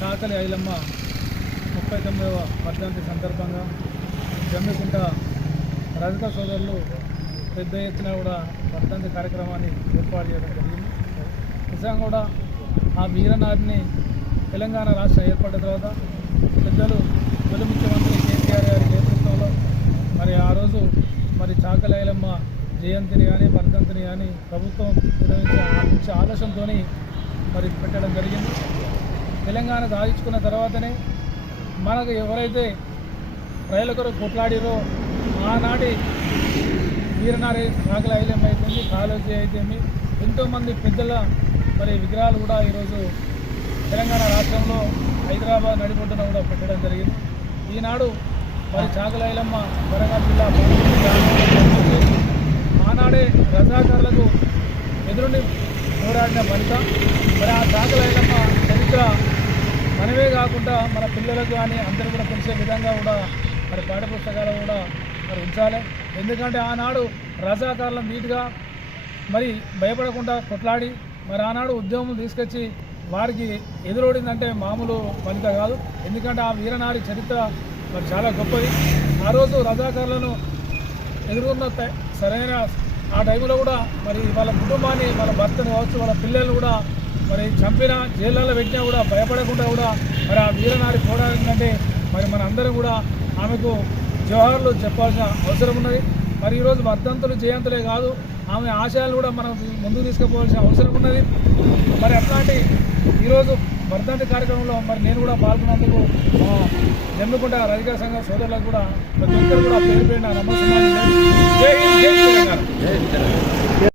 చాకలి ఐలమ్మ 39వ వర్ధంతి సందర్భంగా జమ్మికుంట రజక సోదరులు పెద్ద ఎత్తున కూడా వర్ధంతి కార్యక్రమాన్ని ఏర్పాటు చేయడం జరిగింది. నిజంగా కూడా ఆ వీరనారిని తెలంగాణ రాష్ట్రం ఏర్పడిన తర్వాత పెద్దలు తొలి ముఖ్యమంత్రి కేసీఆర్ గారి నేతృత్వంలో మరి ఆ రోజు మరి చాకలి ఐలమ్మ జయంతిని కానీ వర్ధంతిని కానీ ప్రభుత్వం నిర్వహించే ఆలోచనతో మరి పెట్టడం జరిగింది. తెలంగాణ సాధించుకున్న తర్వాతనే మనకు ఎవరైతే రైళ్ల కొరకు కొట్లాడిరో ఆనాటి వీరనారి చాకలి ఐలమ్మ అయితేమి, కాళోజీ అయితేమి ఎంతోమంది పెద్దల మరి విగ్రహాలు కూడా ఈరోజు తెలంగాణ రాష్ట్రంలో హైదరాబాద్ నడిబొడ్డున కూడా పెట్టడం జరిగింది. ఈనాడు మరి చాకలి ఐలమ్మ వరంగల్ జిల్లా ఆనాడే రజాకారులకు ఎదురుని పోరాడిన వనిత. మరి ఆ చాకలి ఐలమ్మ చరిత్ర మనమే కాకుండా మన పిల్లలకు కానీ అందరూ కూడా తెలిసే విధంగా కూడా మరి పాఠ్యపుస్తకాలు కూడా మరి ఉంచాలి. ఎందుకంటే ఆనాడు రజాకారుల నీట్గా మరి భయపడకుండా కొట్లాడి మరి ఆనాడు ఉద్యమం తీసుకొచ్చి వారికి ఎదురోడిందంటే మామూలు వనిత కాదు. ఎందుకంటే ఆ వీరనారి చరిత్ర మరి చాలా గొప్పది. ఆ రోజు రజాకారులను ఎదుర్కొన్న సరైన ఆ టైంలో కూడా మరి వాళ్ళ కుటుంబాన్ని, వాళ్ళ భర్తను కావచ్చు, వాళ్ళ పిల్లలు కూడా మరి చంపిన జైళ్ళల్లో పెట్టినా కూడా భయపడకుండా కూడా మరి ఆ వీరనారి పోరాడిందంటే మరి మన అందరం కూడా ఆమెకు జోహార్లు చెప్పాల్సిన అవసరం ఉన్నది. మరి ఈరోజు వర్ధంతులు జయంతులే కాదు, ఆమె ఆశయాలు కూడా మనం ముందుకు తీసుకుపోవాల్సిన అవసరం ఉన్నది. మరి అట్లాంటి ఈరోజు వర్ధంతి కార్యక్రమంలో మరి నేను కూడా పాల్గొన్నందుకు జమ్మికుంట రజక సంఘ సోదరులకు కూడా ప్రతి ఒక్కరు కూడా పేరు పేరున నమస్కారం. జై హింద్, జై తెలంగాణ.